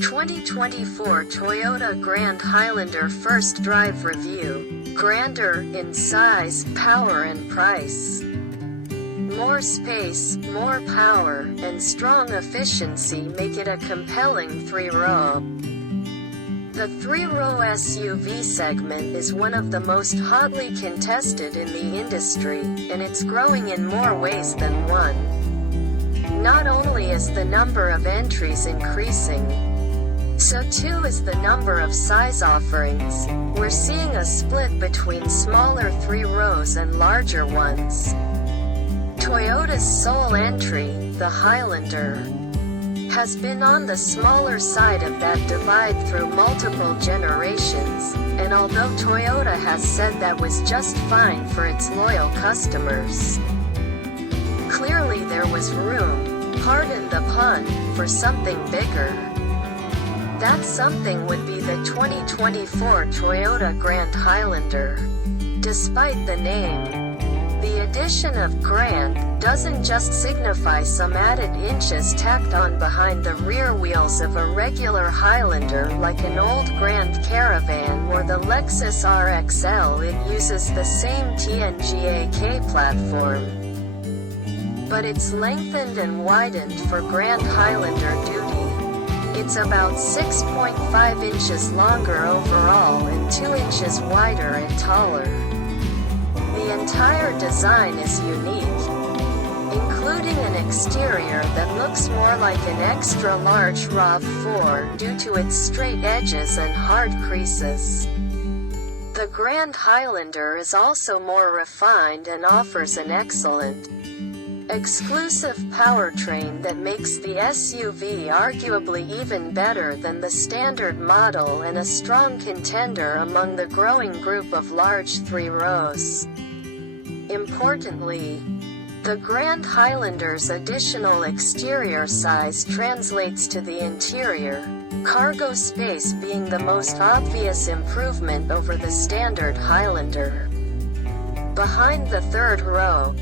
2024 Toyota Grand Highlander First Drive Review. Grander in size, power and price. More space, more power, and strong efficiency make it a compelling three-row. The three-row SUV segment is one of the most hotly contested in the industry, and it's growing in more ways than one. Not only is the number of entries increasing, so too is the number of size offerings. We're seeing a split between smaller three rows and larger ones. Toyota's sole entry, the Highlander, has been on the smaller side of that divide through multiple generations, and although Toyota has said that was just fine for its loyal customers, clearly there was room, pardon the pun, for something bigger. That something would be the 2024 Toyota Grand Highlander. Despite the name, the addition of Grand doesn't just signify some added inches tacked on behind the rear wheels of a regular Highlander like an old Grand Caravan or the Lexus RXL. It uses the same TNGA-K platform, but it's lengthened and widened for Grand Highlander duty. It's about 6.5 inches longer overall and 2 inches wider and taller. The entire design is unique, including an exterior that looks more like an extra-large RAV4 due to its straight edges and hard creases. The Grand Highlander is also more refined and offers an excellent, exclusive powertrain that makes the SUV arguably even better than the standard model and a strong contender among the growing group of large three rows. Importantly, the Grand Highlander's additional exterior size translates to the interior, cargo space being the most obvious improvement over the standard Highlander. Behind the third row,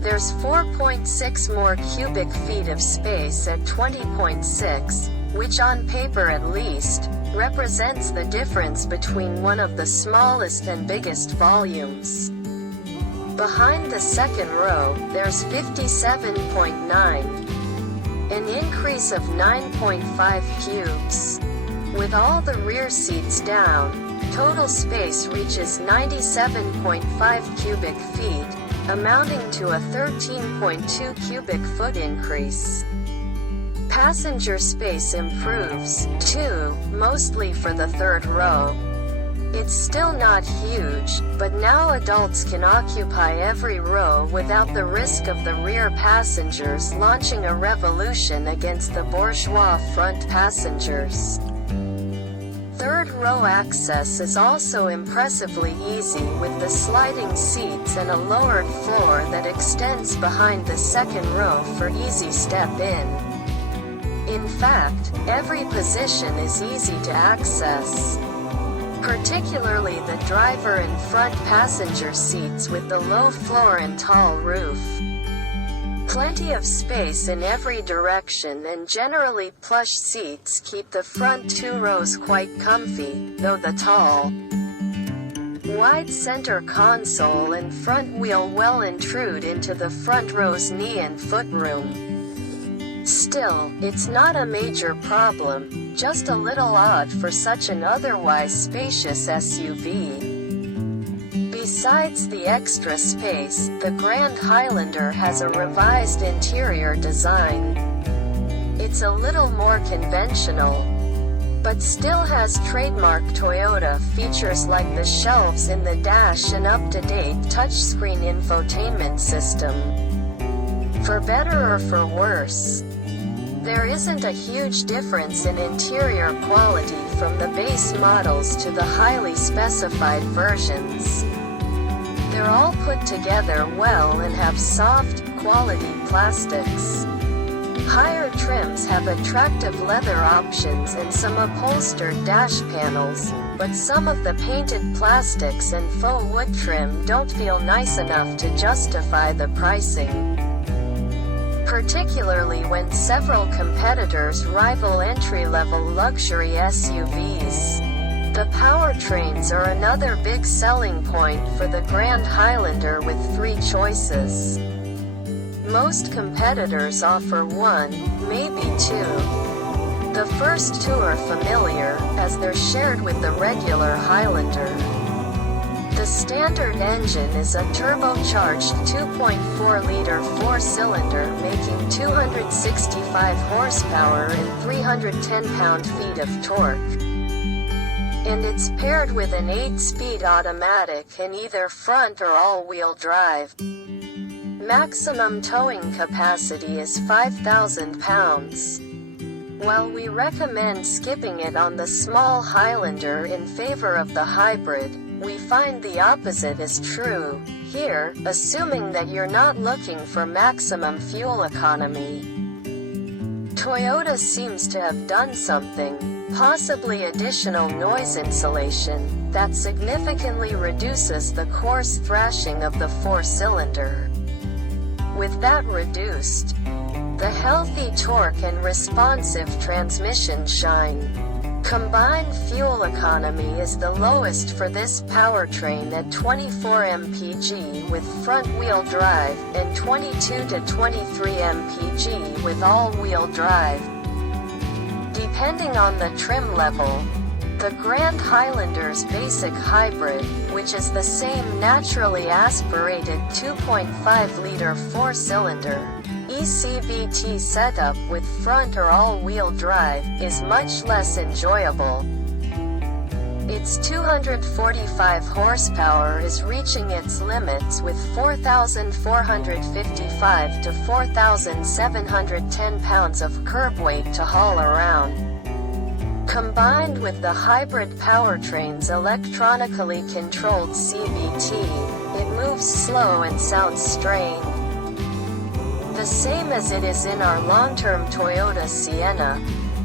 there's 4.6 more cubic feet of space at 20.6, which on paper at least, represents the difference between one of the smallest and biggest volumes. Behind the second row, there's 57.9, an increase of 9.5 cubes. With all the rear seats down, total space reaches 97.5 cubic feet, amounting to a 13.2 cubic foot increase. Passenger space improves, too, mostly for the third row. It's still not huge, but now adults can occupy every row without the risk of the rear passengers launching a revolution against the bourgeois front passengers. Third row access is also impressively easy with the sliding seats and a lowered floor that extends behind the second row for easy step-in. In fact, every position is easy to access, particularly the driver and front passenger seats with the low floor and tall roof. Plenty of space in every direction and generally plush seats keep the front two rows quite comfy, though the tall, wide center console and front wheel well intrude into the front row's knee and foot room. Still, it's not a major problem, just a little odd for such an otherwise spacious SUV. Besides the extra space, the Grand Highlander has a revised interior design. It's a little more conventional, but still has trademark Toyota features like the shelves in the dash and up-to-date touchscreen infotainment system. For better or for worse, there isn't a huge difference in interior quality from the base models to the highly specified versions. They're all put together well and have soft, quality plastics. Higher trims have attractive leather options and some upholstered dash panels, but some of the painted plastics and faux wood trim don't feel nice enough to justify the pricing. particularly when several competitors rival entry-level luxury SUVs. The powertrains are another big selling point for the Grand Highlander with 3 choices. Most competitors offer 1, maybe 2. The first 2 are familiar, as they're shared with the regular Highlander. The standard engine is a turbocharged 2.4-liter 4-cylinder making 265 horsepower and 310 pound-feet of torque. And it's paired with an 8-speed automatic in either front or all-wheel drive. Maximum towing capacity is 5,000 pounds. While we recommend skipping it on the small Highlander in favor of the hybrid, we find the opposite is true here, assuming that you're not looking for maximum fuel economy. Toyota seems to have done something, possibly additional noise insulation, that significantly reduces the coarse thrashing of the 4-cylinder. With that reduced, the healthy torque and responsive transmission shine. Combined fuel economy is the lowest for this powertrain at 24 mpg with front-wheel drive, and 22 to 23 mpg with all-wheel drive. Depending on the trim level, the Grand Highlander's basic hybrid, which is the same naturally aspirated 2.5-liter 4-cylinder, ECBT setup with front or all-wheel drive, is much less enjoyable. Its 245 horsepower is reaching its limits with 4,455 to 4,710 pounds of curb weight to haul around. Combined with the hybrid powertrain's electronically controlled CVT, it moves slow and sounds strained. The same as it is in our long-term Toyota Sienna,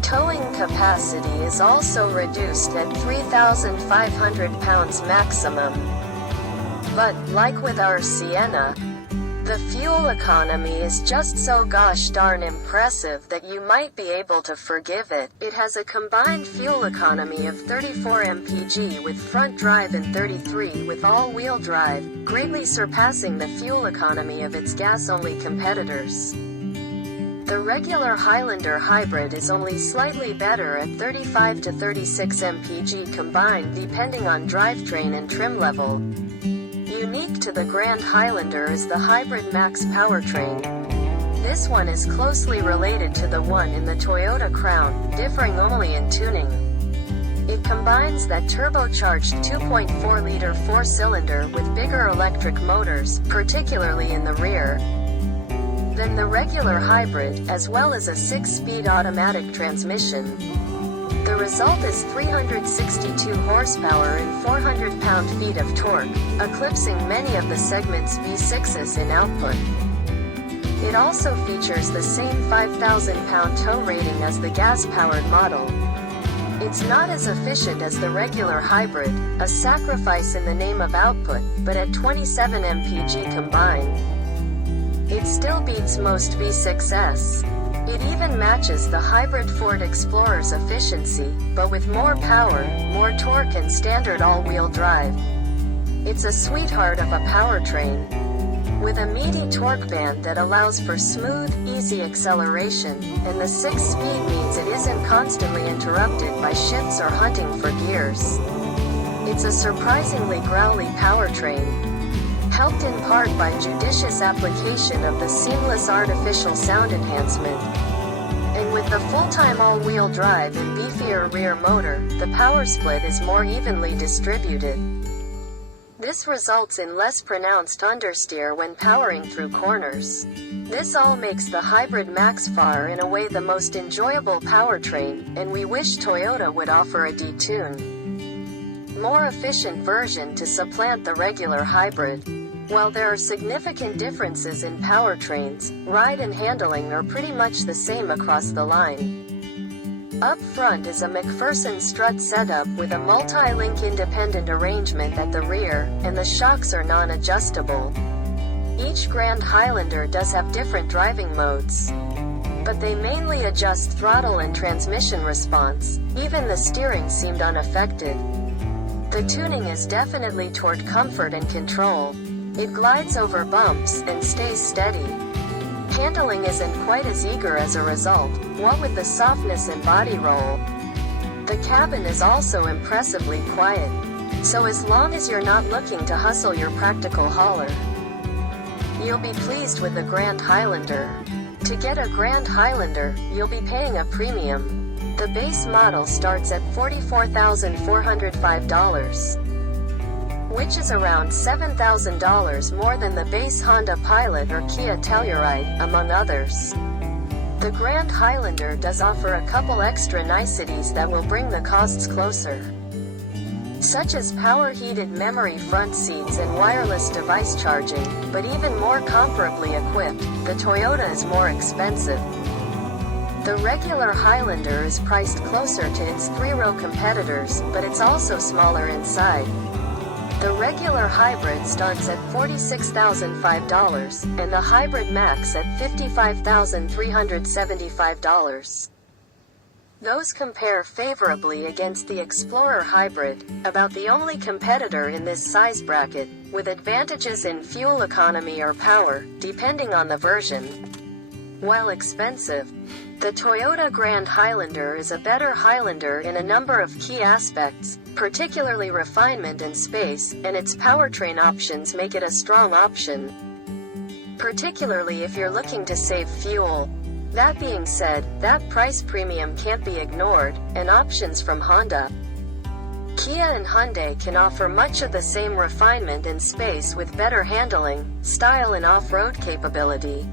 towing capacity is also reduced at 3,500 pounds maximum. But, like with our Sienna, the fuel economy is just so gosh darn impressive that you might be able to forgive it. It has a combined fuel economy of 34 mpg with front drive and 33 with all-wheel drive, greatly surpassing the fuel economy of its gas-only competitors. The regular Highlander hybrid is only slightly better at 35 to 36 mpg combined depending on drivetrain and trim level. Unique to the Grand Highlander is the Hybrid Max powertrain. This one is closely related to the one in the Toyota Crown, differing only in tuning. It combines that turbocharged 2.4-liter 4-cylinder with bigger electric motors, particularly in the rear, than the regular hybrid, as well as a 6-speed automatic transmission. The result is 362 horsepower and 400 pound-feet of torque, eclipsing many of the segment's V6s in output. It also features the same 5,000 pound tow rating as the gas-powered model. It's not as efficient as the regular hybrid, a sacrifice in the name of output, but at 27 mpg combined, it still beats most V6s. It even matches the hybrid Ford Explorer's efficiency, but with more power, more torque and standard all-wheel drive. It's a sweetheart of a powertrain, with a meaty torque band that allows for smooth, easy acceleration, and the 6-speed means it isn't constantly interrupted by shifts or hunting for gears. It's a surprisingly growly powertrain, helped in part by judicious application of the seamless artificial sound enhancement. And with the full-time all-wheel drive and beefier rear motor, the power split is more evenly distributed. This results in less pronounced understeer when powering through corners. This all makes the Hybrid Max far and away the most enjoyable powertrain, and we wish Toyota would offer a detuned, more efficient version to supplant the regular hybrid. While there are significant differences in powertrains, ride and handling are pretty much the same across the line. Up front is a McPherson strut setup with a multi-link independent arrangement at the rear, and the shocks are non-adjustable. Each Grand Highlander does have different driving modes, but they mainly adjust throttle and transmission response. Even the steering seemed unaffected. The tuning is definitely toward comfort and control. It glides over bumps and stays steady. Handling isn't quite as eager as a result, what with the softness and body roll. The cabin is also impressively quiet, so as long as you're not looking to hustle your practical hauler, you'll be pleased with the Grand Highlander. To get a Grand Highlander, you'll be paying a premium. The base model starts at $44,405, which is around $7,000 more than the base Honda Pilot or Kia Telluride, among others. The Grand Highlander does offer a couple extra niceties that will bring the costs closer, such as power-heated memory front seats and wireless device charging, but even more comparably equipped, the Toyota is more expensive. The regular Highlander is priced closer to its three-row competitors, but it's also smaller inside. The regular hybrid starts at $46,005, and the hybrid max at $55,375. Those compare favorably against the Explorer Hybrid, about the only competitor in this size bracket, with advantages in fuel economy or power, depending on the version. While expensive, the Toyota Grand Highlander is a better Highlander in a number of key aspects, particularly refinement and space, and its powertrain options make it a strong option, particularly if you're looking to save fuel. That being said, that price premium can't be ignored, and options from Honda, Kia and Hyundai can offer much of the same refinement and space with better handling, style and off-road capability.